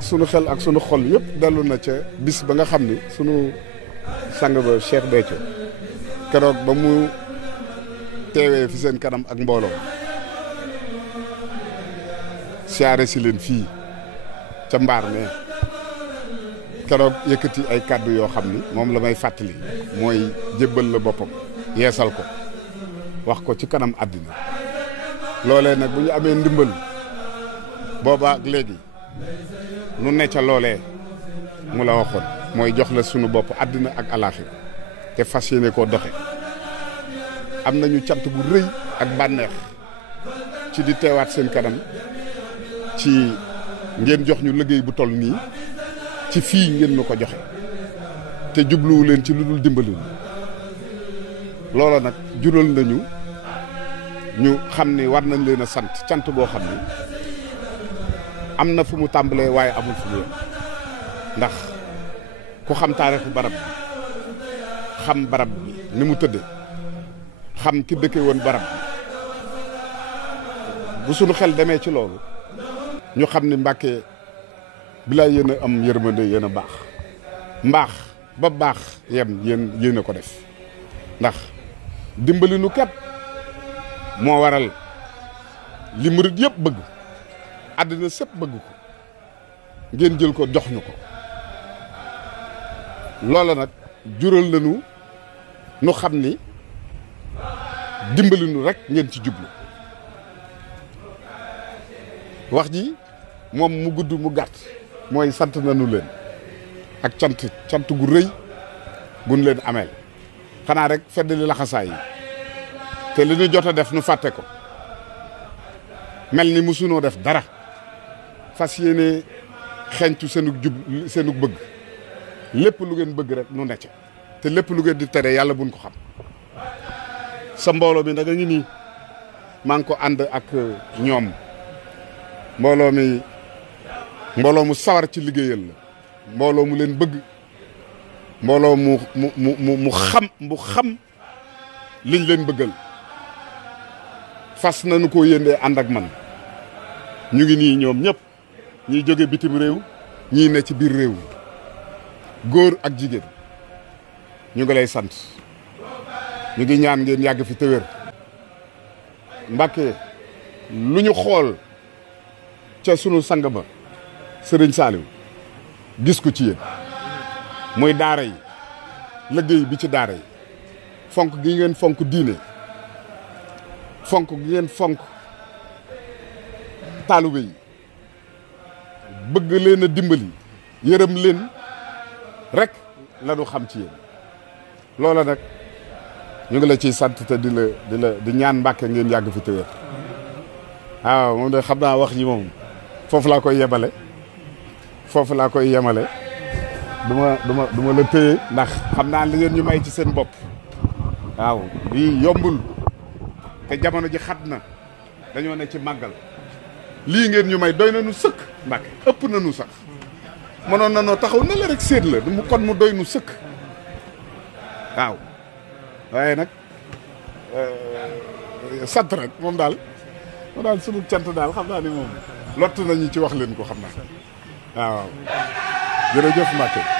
sunu xel ak sunu xol yëpp dellu na ca bis ba nga xam ni sunu sang ba Cheikh Béthio keroog ba mu teewee fi seen kanam ak mbooloo siyaare si leen fii ca mbaar ne keroog yëkkati ay kàddu yoo xam ni moom la may fàttali mooy jébbal la boppam yeesal ko wax ko ci kanam àddina loolee nag bu ñu amee ndimbal booba ak léegi nu ne ca loolee mu la waxoon mooy jox la sunu bopp àddina ak alaaxira te fas yéene koo doxe am nañu cant bu rëy ak bànneex ci di teewaat seen kanam ci ngeen jox ñu liggéey bu toll nii ci fii ngeen nu ko joxe te jubluwu leen ci lu dul dimbali loola nag jural nañu ñu xam ni war nañ leen a sant cant boo xam ni am na fu mu tàmbalee waaye amul fu mu yem ndax ku xam taarixu barab bi xam barab bi ni mu tëdde xam ki dëkke woon barab bi bu sunu xel demee ci loolu ñu xam ni Mbàkke bilaay yéen a am yërmande yéen a baax mbaax ba baax yem yéen a ko def ndax dimbali nu képp moo waral li murit yëpp bëgg àddina sépp bëgg ko ngeen jël ko jox ñu ko loola nag jural nañu nu xam ni dimbali nu rek ngeen ci jublu wax ji moom mu gudd mu gàtt mooy sant nañu leen ak cant gu rëy gun leen ameel xanaa rek fedd li laxasaay yi te li ñu jot a def nu fàtte ko mel ni musunoo def dara fas yéene xeeñtu seenug bëgg lépp lu ngeen bëgg rek nu necc te lépp lu ngeen di tere yàlla buñ ko xam sa mbooloo mi nag a ngi nii maa ngi ko ànd ak ñoom mbooloo mu sawar ci liggéeyal la mbooloo mu leen bëgg mbooloo mu xam liñ leen bëggal fas nañu ko yéendee ànd ak man ñu ngi nii ñoom ñëpp ñiy jóge bitim réew ñii ne ci biir réew góor ak jigéen ñu ngi lay sant ñu ngi ñaan ngeen yàgg fi te wér Mbàkke lu ñu xool ca sunu sang ba Sëriñ Saaliw gis ko ci yéen muy daara yi liggéey bi ci daara yi fonk gi ngeen fonk diine fonk gi ngeen fonk taalibe yi bëgg leen a dimbali yërëm leen rek la ñu xam ci yéen loola nag ñu ngi la ciy sant te di ñaan Mbàkke ngeen yàgg fi te wér waaw moom de xam naa wax ji moom foofu laa koy yemale du ma la téye ndax xam naa li ngeen ñu may ci seen bopp waaw lii yombul te jamono ji xat na dañoo ne ci màggal lii ngeen ñu may doy na nu sëkk Mbàkke ëpp na nu sax mënoon na noo taxaw na la rek séet la du mu kon mu doy nu sëkk waaw waaye nag sant rek moom daal sunu cant daal xam naa ni moom lott nañu ci wax leen ko xam naa waaw jërëjëf Mbàkke